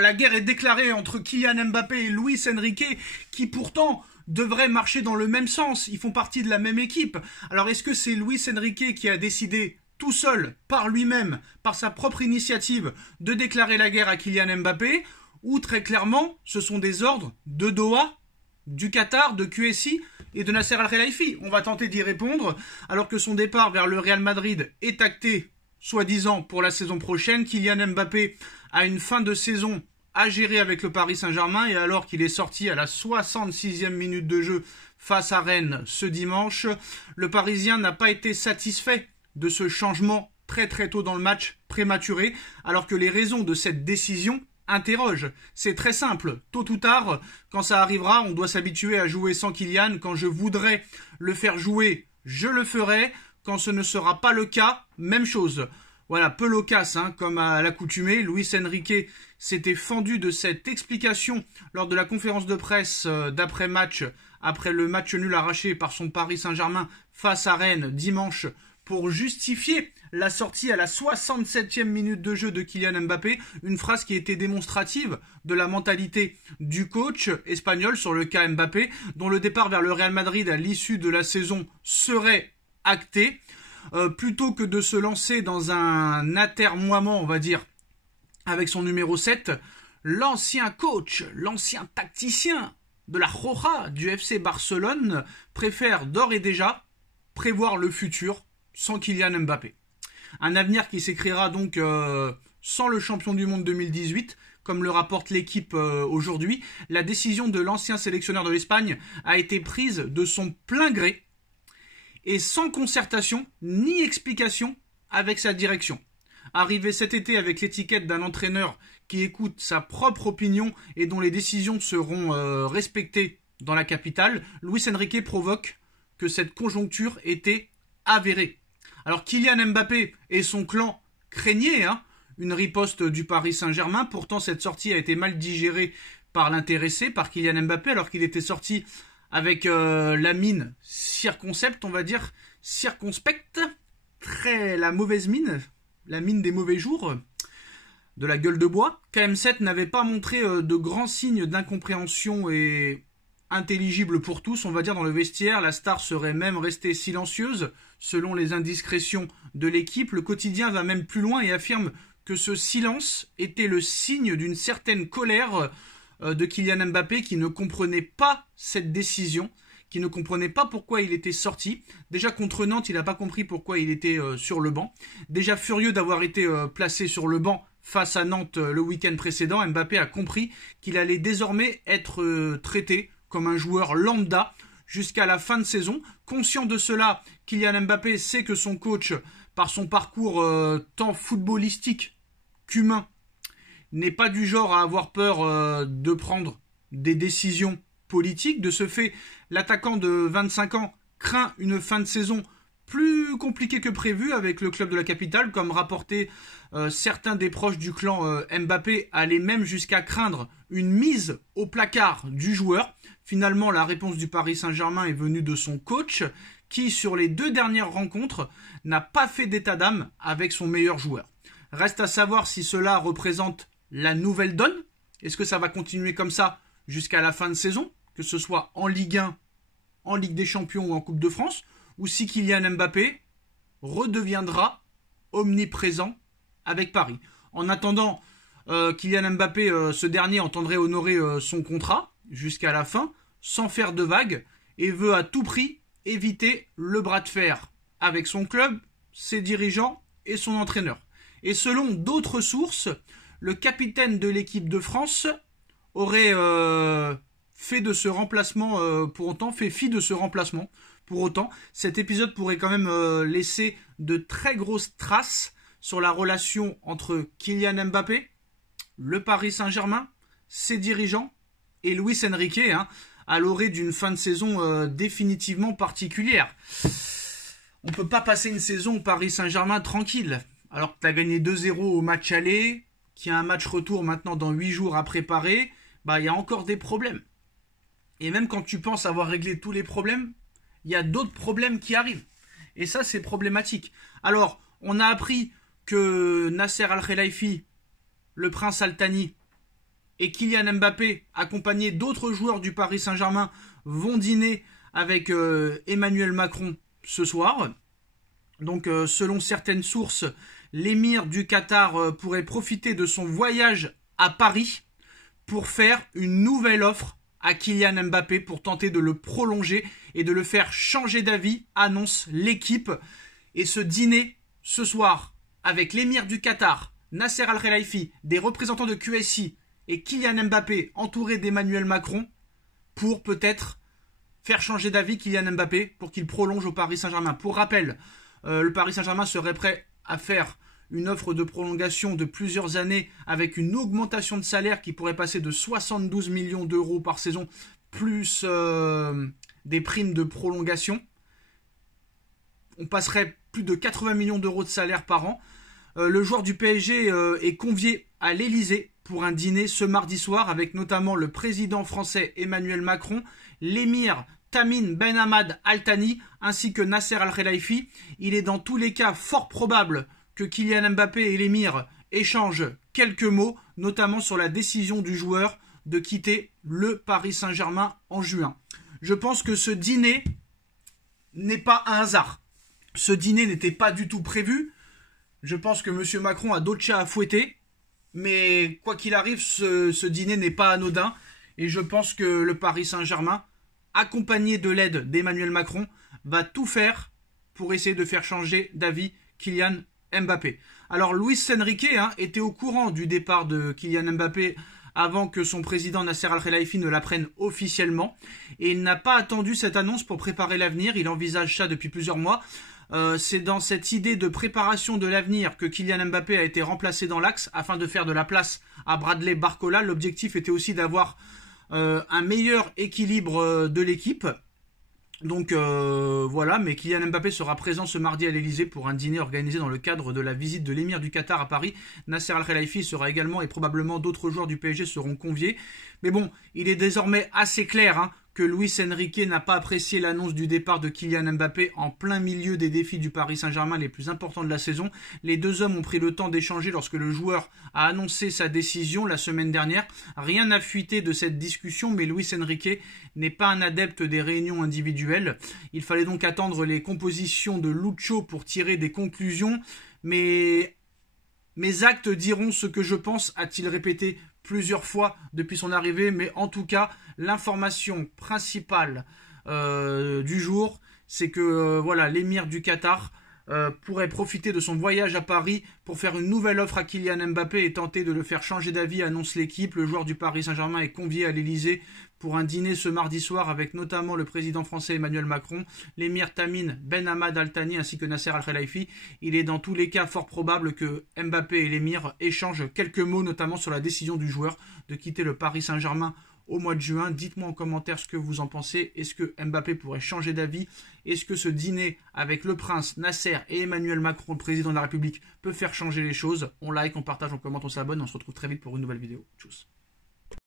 La guerre est déclarée entre Kylian Mbappé et Luis Enrique, qui pourtant devraient marcher dans le même sens. Ils font partie de la même équipe. Alors est-ce que c'est Luis Enrique qui a décidé tout seul, par lui-même, par sa propre initiative, de déclarer la guerre à Kylian Mbappé, ou très clairement, ce sont des ordres de Doha, du Qatar, de QSI et de Nasser Al-Khelaifi? On va tenter d'y répondre, alors que son départ vers le Real Madrid est acté, soi-disant, pour la saison prochaine. Kylian Mbappé a une fin de saison à gérer avec le Paris Saint-Germain, et alors qu'il est sorti à la 66e minute de jeu face à Rennes ce dimanche, le Parisien n'a pas été satisfait de ce changement très très tôt dans le match, prématuré, alors que les raisons de cette décision interrogent. C'est très simple, tôt ou tard, quand ça arrivera, on doit s'habituer à jouer sans Kylian. Quand je voudrais le faire jouer, je le ferai. Quand ce ne sera pas le cas, même chose. Voilà, peu loquace, comme à l'accoutumée. Luis Enrique s'était fendu de cette explication lors de la conférence de presse d'après-match, après le match nul arraché par son Paris Saint-Germain face à Rennes dimanche, pour justifier la sortie à la 67e minute de jeu de Kylian Mbappé, une phrase qui était démonstrative de la mentalité du coach espagnol sur le cas Mbappé, dont le départ vers le Real Madrid à l'issue de la saison serait acté. Plutôt que de se lancer dans un atermoiement, on va dire, avec son numéro 7, l'ancien coach, l'ancien tacticien de la Roja du FC Barcelone préfère d'ores et déjà prévoir le futur sans Kylian Mbappé. Un avenir qui s'écrira donc sans le champion du monde 2018, comme le rapporte l'équipe aujourd'hui. La décision de l'ancien sélectionneur de l'Espagne a été prise de son plein gré et sans concertation ni explication avec sa direction. Arrivé cet été avec l'étiquette d'un entraîneur qui écoute sa propre opinion et dont les décisions seront respectées dans la capitale, Luis Enrique provoque que cette conjoncture était avérée. Alors Kylian Mbappé et son clan craignaient une riposte du Paris Saint-Germain. Pourtant, cette sortie a été mal digérée par l'intéressé, par Kylian Mbappé, alors qu'il était sorti avec la mine circonspecte, on va dire, circonspecte, la mauvaise mine, la mine des mauvais jours, de la gueule de bois. KM7 n'avait pas montré de grands signes d'incompréhension et intelligible pour tous, on va dire, dans le vestiaire. La star serait même restée silencieuse, selon les indiscrétions de l'équipe. Le quotidien va même plus loin et affirme que ce silence était le signe d'une certaine colère de Kylian Mbappé, qui ne comprenait pas cette décision, qui ne comprenait pas pourquoi il était sorti. Déjà contre Nantes, il n'a pas compris pourquoi il était sur le banc. Déjà furieux d'avoir été placé sur le banc face à Nantes le week-end précédent, Mbappé a compris qu'il allait désormais être traité comme un joueur lambda jusqu'à la fin de saison. Conscient de cela, Kylian Mbappé sait que son coach, par son parcours tant footballistique qu'humain, n'est pas du genre à avoir peur de prendre des décisions politiques. De ce fait, l'attaquant de 25 ans craint une fin de saison plus compliquée que prévu avec le club de la capitale, comme rapporté certains des proches du clan Mbappé allaient même jusqu'à craindre une mise au placard du joueur. Finalement, la réponse du Paris Saint-Germain est venue de son coach, qui, sur les 2 dernières rencontres, n'a pas fait d'état d'âme avec son meilleur joueur. Reste à savoir si cela représente la nouvelle donne. Est-ce que ça va continuer comme ça jusqu'à la fin de saison, que ce soit en Ligue 1, en Ligue des Champions ou en Coupe de France, ou si Kylian Mbappé redeviendra omniprésent avec Paris. En attendant, Kylian Mbappé, ce dernier entendrait honorer son contrat jusqu'à la fin, sans faire de vagues, et veut à tout prix éviter le bras de fer avec son club, ses dirigeants et son entraîneur. Et selon d'autres sources, le capitaine de l'équipe de France aurait fait de ce remplacement pour autant, fait fi de ce remplacement pour autant. Cet épisode pourrait quand même laisser de très grosses traces sur la relation entre Kylian Mbappé, le Paris Saint-Germain, ses dirigeants et Luis Enrique, à l'orée d'une fin de saison définitivement particulière. On ne peut pas passer une saison au Paris Saint-Germain tranquille, alors que tu as gagné 2-0 au match aller, qu'il y a un match retour maintenant dans 8 jours à préparer, il y a encore des problèmes. Et même quand tu penses avoir réglé tous les problèmes, il y a d'autres problèmes qui arrivent. Et ça, c'est problématique. Alors, on a appris que Nasser Al-Khelaifi, le prince Al Thani et Kylian Mbappé, accompagnés d'autres joueurs du Paris Saint-Germain, vont dîner avec Emmanuel Macron ce soir. Donc selon certaines sources, l'émir du Qatar pourrait profiter de son voyage à Paris pour faire une nouvelle offre à Kylian Mbappé pour tenter de le prolonger et de le faire changer d'avis, annonce l'équipe. Et ce dîner ce soir avec l'émir du Qatar, Nasser Al-Khelaifi, des représentants de QSI et Kylian Mbappé entouré d'Emmanuel Macron pour peut-être faire changer d'avis Kylian Mbappé pour qu'il prolonge au Paris Saint-Germain. Pour rappel, le Paris Saint-Germain serait prêt à faire une offre de prolongation de plusieurs années avec une augmentation de salaire qui pourrait passer de 72 millions d'euros par saison plus des primes de prolongation. On passerait plus de 80 millions d'euros de salaire par an. Le joueur du PSG est convié à l'Elysée pour un dîner ce mardi soir avec notamment le président français Emmanuel Macron, l'émir Tamim Ben Hamad Al Thani ainsi que Nasser Al-Khelaifi. Il est dans tous les cas fort probable que Kylian Mbappé et l'émir échangent quelques mots, notamment sur la décision du joueur de quitter le Paris Saint-Germain en juin. Je pense que ce dîner n'est pas un hasard. Ce dîner n'était pas du tout prévu. Je pense que M. Macron a d'autres chats à fouetter. Mais quoi qu'il arrive, ce dîner n'est pas anodin. Et je pense que le Paris Saint-Germain, accompagné de l'aide d'Emmanuel Macron, va tout faire pour essayer de faire changer d'avis Kylian Mbappé. Alors Luis Enrique était au courant du départ de Kylian Mbappé avant que son président Nasser Al-Khelaifi ne l'apprenne officiellement. Et il n'a pas attendu cette annonce pour préparer l'avenir. Il envisage ça depuis plusieurs mois. C'est dans cette idée de préparation de l'avenir que Kylian Mbappé a été remplacé dans l'axe afin de faire de la place à Bradley Barcola. L'objectif était aussi d'avoir un meilleur équilibre de l'équipe. Donc voilà, mais Kylian Mbappé sera présent ce mardi à l'Elysée pour un dîner organisé dans le cadre de la visite de l'émir du Qatar à Paris. Nasser Al-Khelaifi sera également et probablement d'autres joueurs du PSG seront conviés. Mais bon, il est désormais assez clair que Luis Enrique n'a pas apprécié l'annonce du départ de Kylian Mbappé en plein milieu des défis du Paris Saint-Germain les plus importants de la saison. Les deux hommes ont pris le temps d'échanger lorsque le joueur a annoncé sa décision la semaine dernière. Rien n'a fuité de cette discussion, mais Luis Enrique n'est pas un adepte des réunions individuelles. Il fallait donc attendre les compositions de Lucho pour tirer des conclusions, mais mes actes diront ce que je pense, a-t-il répété plusieurs fois depuis son arrivée, mais en tout cas, l'information principale du jour, c'est que voilà, l'émir du Qatar pourrait profiter de son voyage à Paris pour faire une nouvelle offre à Kylian Mbappé et tenter de le faire changer d'avis, annonce l'équipe. Le joueur du Paris Saint-Germain est convié à l'Elysée pour un dîner ce mardi soir avec notamment le président français Emmanuel Macron, l'émir Tamim Ben Hamad Al Thani ainsi que Nasser Al-Khelaifi. Il est dans tous les cas fort probable que Mbappé et l'émir échangent quelques mots, notamment sur la décision du joueur de quitter le Paris Saint-Germain au mois de juin. Dites-moi en commentaire ce que vous en pensez. Est-ce que Mbappé pourrait changer d'avis? Est-ce que ce dîner avec le prince, Nasser et Emmanuel Macron, le président de la République, peut faire changer les choses? On like, on partage, on commente, on s'abonne. On se retrouve très vite pour une nouvelle vidéo. Tchuss.